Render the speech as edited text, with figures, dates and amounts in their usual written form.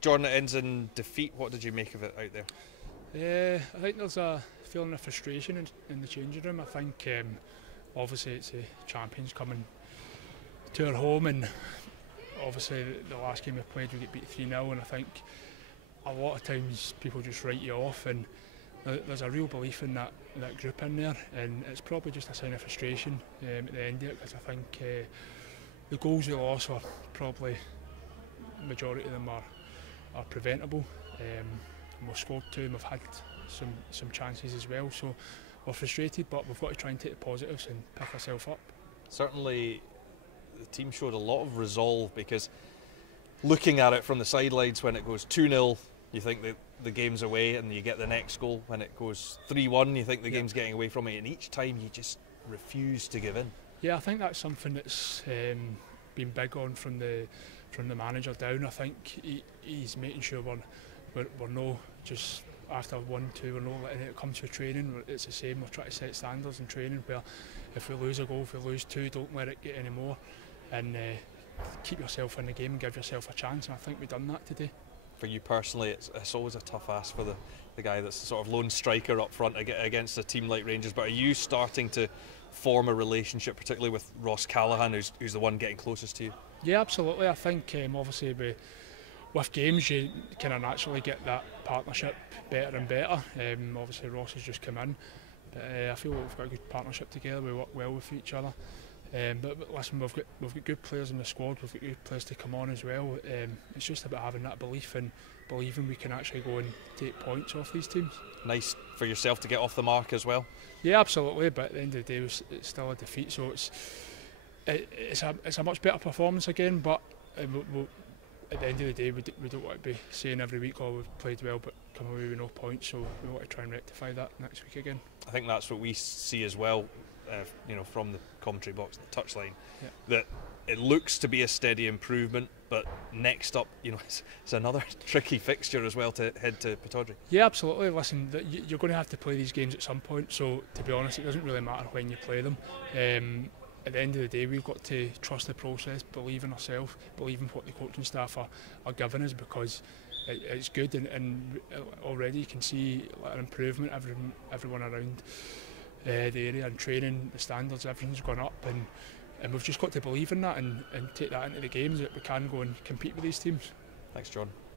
Jordan, it ends in defeat. What did you make of it out there? I think there's a feeling of frustration in the changing room. I think obviously it's the champions coming to our home, and obviously the last game we played we get beat 3-0, and I think a lot of times people just write you off, and there's a real belief in that group in there, and it's probably just a sign of frustration at the end of it, because I think the goals we lost were probably, the majority of them are preventable. We've scored two and we've had some chances as well, so we're frustrated, but we've got to try and take the positives and pick ourselves up. Certainly the team showed a lot of resolve, because looking at it from the sidelines, when it goes 2-0 you think that the game's away, and you get the next goal. When it goes 3-1 you think the game's getting away from you, and each time you just refuse to give in. Yeah, I think that's something that's been big on from the manager down. I think he's making sure we're no just after 1-2 we're not letting it come to training. It's the same, we're trying to set standards in training where if we lose a goal, if we lose two, don't let it get any more, and keep yourself in the game and give yourself a chance, and I think we've done that today. For you personally, it's always a tough ask for the guy that's the sort of lone striker up front against a team like Rangers, but are you starting to form a relationship, particularly with Ross Callaghan, who's the one getting closest to you? Yeah, absolutely. I think obviously with games you kind of naturally get that partnership better and better. Obviously Ross has just come in, but I feel we've got a good partnership together. We work well with each other. But listen, we've got good players in the squad. We've got good players to come on as well. It's just about having that belief and believing we can actually go and take points off these teams. Nice for yourself to get off the mark as well. Yeah, absolutely. But at the end of the day, it's still a defeat. So it's a much better performance again. But at the end of the day, we don't want to be saying every week, "Oh, we've played well, but come away with no points." So we want to try and rectify that next week again. I think that's what we see as well. From the commentary box, the touchline, that it looks to be a steady improvement, but next up, it's another tricky fixture as well to head to Pittodrie. Yeah, absolutely. Listen, you're going to have to play these games at some point, so to be honest, it doesn't really matter when you play them. At the end of the day, we've got to trust the process, believe in ourselves, believe in what the coaching staff are giving us, because it's good, and already you can see an improvement. Everyone around the area and training, the standards, everything's gone up, and we've just got to believe in that and take that into the games, that we can go and compete with these teams. Thanks, John.